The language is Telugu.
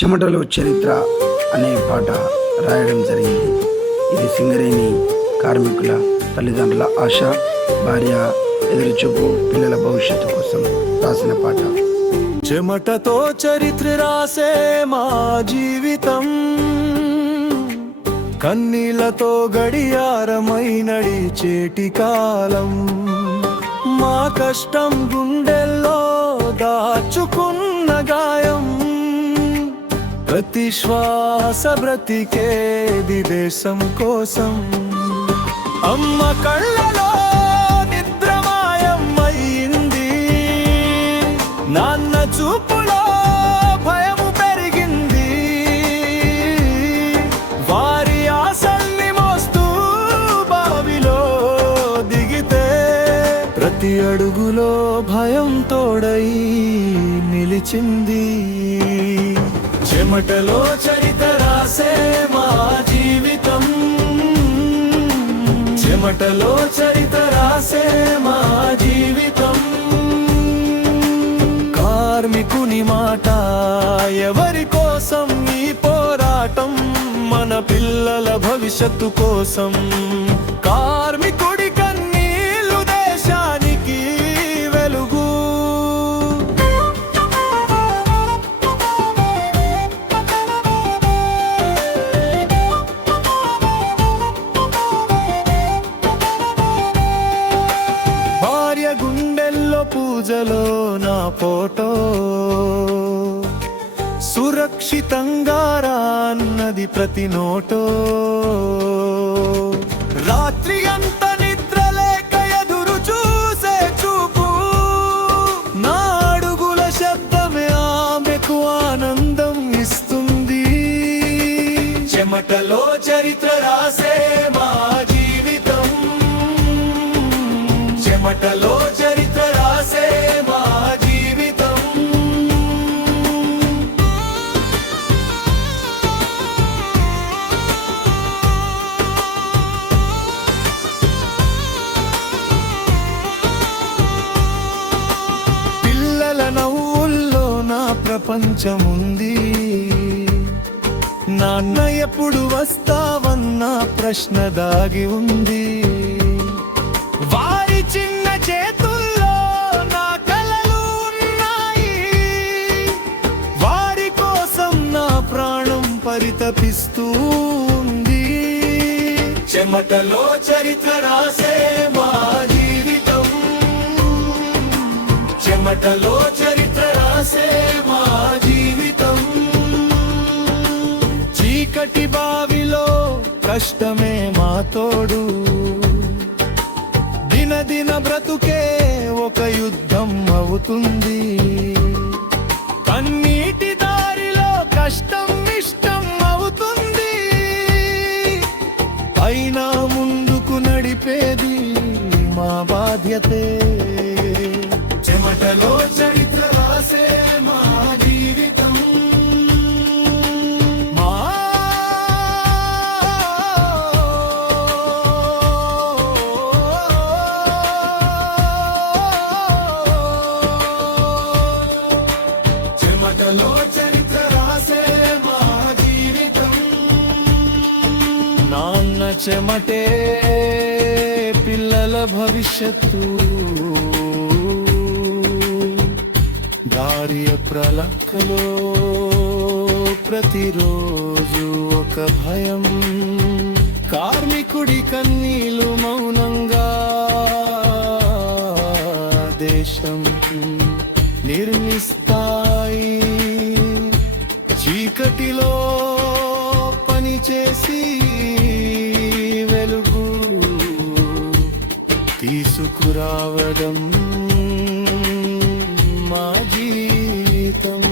చెమటలో చరిత్ర అనే పాట రాయడం జరిగింది. ఇది సింగరేణి కార్మికుల తల్లిదండ్రుల ఆశ, భార్య ఎదురుచూపు, పిల్లల భవిష్యత్తు కోసం రాసిన పాట. చెమటతో చరిత్ర రాసే మా జీవితం, కన్నీళ్లతో గడియారమై నడిచేటి కాలం. మా కష్టం గుండెల్లో దాచుకున్న గాయం, ప్రతి శ్వాస బ్రతికేది దేశం కోసం. అమ్మ కళ్ళలో నిద్రమాయమయ్యింది, నాన్న చూపులో భయము పెరిగింది. వారి ఆశల్ని మోస్తూ బావిలో దిగితే ప్రతి అడుగులో భయం తోడై నిలిచింది. చెమటలో చరిత్ర రాసే మా జీవితం, చెమటలో చరిత్ర రాసే మా జీవితం. కార్మికుని మాట ఎవరి కోసం ఈ పోరాటం, మన పిల్లల భవిష్యత్తు కోసం. కార్మికుడి కన్నీళ్లు దేశానికి వెలుగు. గుండెల్లో పూజలో నా ఫోటో, సురక్షితంగా రాన్నది ప్రతి నోటో. రాత్రి అంత నిద్ర లేక ఎదురు చూసే చూపు, నా అడుగుల శబ్దమే ఆమెకు ఆనందం ఇస్తుంది. చెమటలో చరిత్ర రాసే మా జీవితం, చెమటలో చరిత్ర రాసే మా జీవితం. పిల్లల నవ్వుల్లో నా ప్రపంచముంది, నాన్న ఎప్పుడు వస్తావన్న ప్రశ్న దాగి ఉంది. వారి చిన్న చేతుల్లో నా కలలు ఉన్నాయి, వారి కోసం నా ప్రాణం పరితపిస్తూ ఉంది. చెమటలో చరిత్ర రాసే మా జీవితం, చెమటలో చరిత్ర రాసే మా జీవితం. చీకటి బావిలో కష్టమే మా తోడు, దిన బ్రతుకే ఒక యుద్ధం అవుతుంది. కన్నీటి దారిలో కష్టం ఇష్టం అవుతుంది, అయినా ముందుకు నడిపేది మా బాధ్యతే. చెమటలో చరిత్ర రాసే మా జీవితం, చెమటలో చరిత్ర రాసే మా జీవితం. నాన్న చెమటే పిల్లల భవిష్యత్తు, దార్య ప్రలకలో ప్రతిరోజు ఒక భయం. కార్మికుడి కన్నీలు మౌనంగా దేశం నిర్మిస్తాయి. చీకటిలో పనిచేసి వెలుగు తీసుకురావడం మా జీవితం.